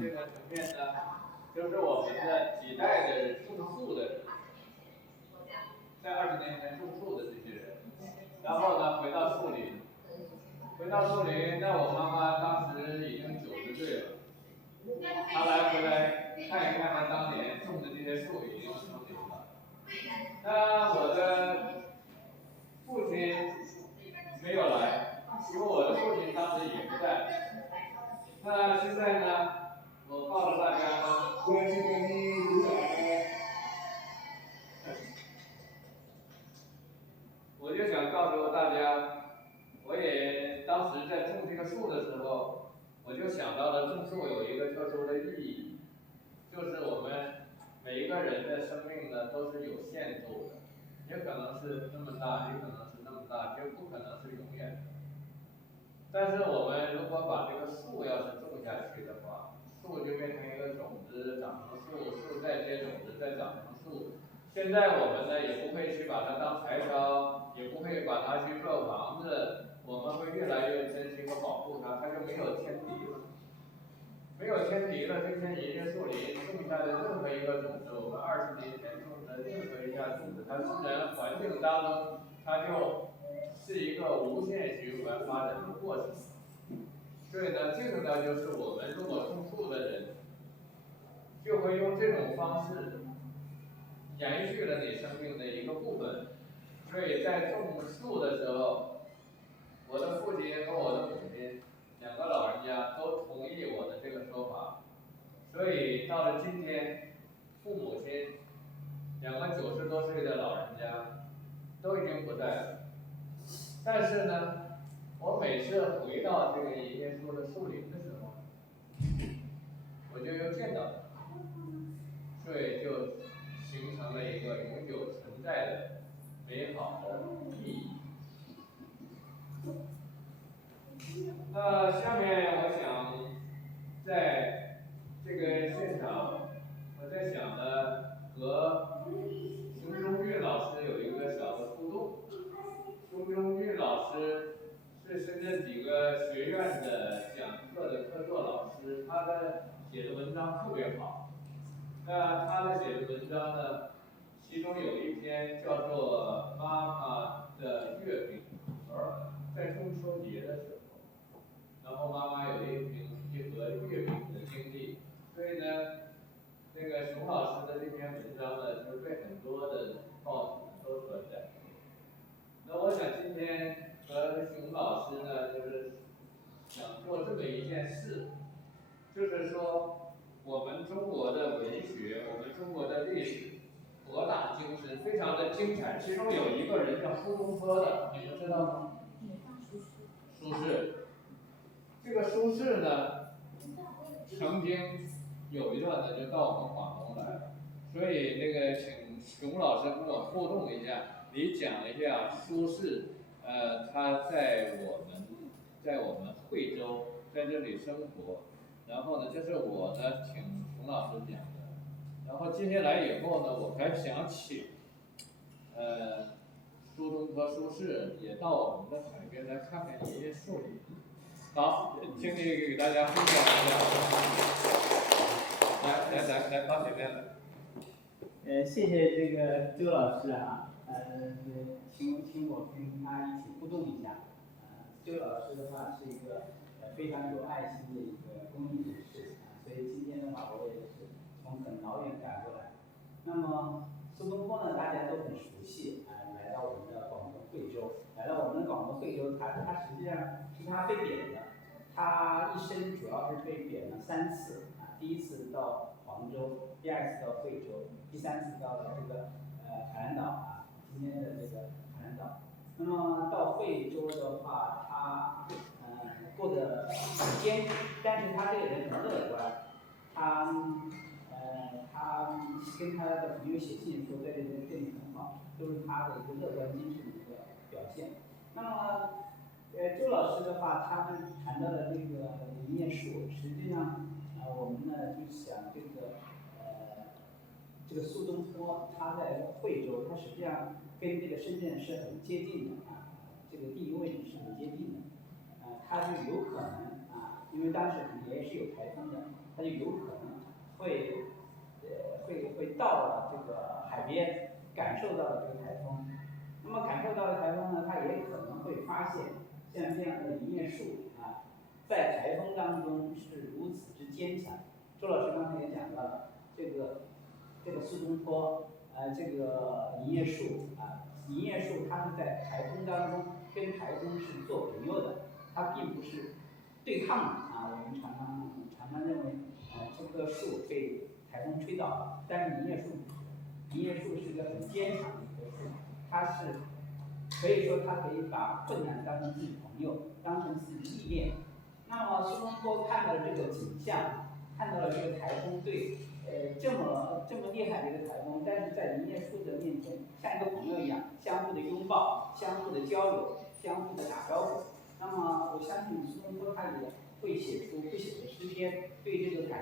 这个层面呢，就是我们的几代的种树的人，在20年前种树的这些人，然后呢回到树林，那我妈妈当时已经90岁了，她回来看一看她当年种的这些树已经成林了。那我的父亲没有来，因为我的父亲当时也不在。那现在呢，我告诉大家呢，我就想告诉大家，我也当时在种这个树的时候，我就想到了种树有一个特殊的意义，就是我们每一个人的生命呢都是有限度的，也可能是那么大，也可能是那么大，就不可能是永远的。但是我们如果把这个树要是种下去的话，树就变成一个种子，长成树，树再结种子，再长成树。现在我们呢也不会去把它当柴烧，也不会把它去做房子，我们会越来越珍惜和保护它，它就没有天敌了。没有天敌了，这片银杏树林种下的任何一个种子，我们20年前种的任何一下种子，它自然环境当中，它就是一个无限循环发展的过程。所以呢，这个呢就是我们如果种树的人，就会用这种方式延续了你生命的一个部分。所以在种树的时候，我的父亲和我的母亲2个老人家都同意我的这个说法。所以到了今天，父母亲2个90多岁的老人家都已经不在了。但是呢，我每次回到这个银杏树的树林的时候，我就又见到它，所以就形成了一个永久存在的美好的意义。那下面我想在这个现场，我在想呢，和熊中俊老师有一个小的互动。熊中俊老师是深圳几个学院的讲课的客座老师，他的写的文章特别好。那他的写的文章呢，其中有一篇叫做《妈妈的月饼盒》，在中秋节的时候，然后妈妈有一盒月饼的经历，所以呢，这个熊老师的这篇文章呢，就是被很多的报纸都转载。那我想今天和熊老师呢，就是想做这么一件事，就是说我们中国的文学，我们中国的历史博大精深，非常的精彩。其中有一个人叫苏东坡的，你们知道吗？苏轼。这个苏轼呢，曾经有一段呢就到我们广东来了，所以那个请熊老师跟我互动一下，你讲一下苏轼，他在我们惠州在这里生活，然后呢，这是我呢请熊老师讲的，然后接下来以后呢，我还想请，苏东坡苏轼也到我们的海边来看看爷爷树林。好，请你给大家分享一下。来，到前面来。谢谢这个周老师啊，请我跟他一起互动一下。周老师的话是一个非常有爱心的一个公益人士啊，所以今天的话我也是从很老远赶过来。那么苏东坡呢，大家都很熟悉啊，来到我们的广东惠州，他实际上是他被贬的，他一生主要是被贬了3次啊，第1次到黄州，第2次到惠州，第3次到了这个海南岛啊，今天的这个海南岛。那么到惠州的话，他过得很艰苦，但是他这个人很乐观，他跟他的朋友写信说在这里很好，都是他的一个乐观精神的一个表现。那么周老师的话，他们谈到了这个银叶树，实际上我们呢就想这个苏东坡他在惠州，他实际上跟这个深圳是很接近的啊，这个地理位置是很接近的，他就有可能因为当时可能也是有台风的，他就有可能会到了这个海边，感受到了这个台风。那么感受到了台风呢，他也可能会发现像这样的林叶树啊，在台风当中是如此之坚强。周老师刚才也讲到了这个苏东坡，这个林叶树啊，林叶树它是在台风当中跟台风是做朋友的，它并不是对抗的啊。我们常常认为，这棵树被台风吹倒了，但是林叶树不是，林叶树是一个很坚强的一棵树，它是可以说它可以把困难当成自己朋友，当成自己历练。那么苏东坡看到了这个景象，看到了这个台风对这么厉害的一个台风，但是在林叶树的面前像一个朋友一样，相互的拥抱，相互的交流，相互的打招呼。那么我相信苏东坡他也会写出不朽的诗篇，对这个感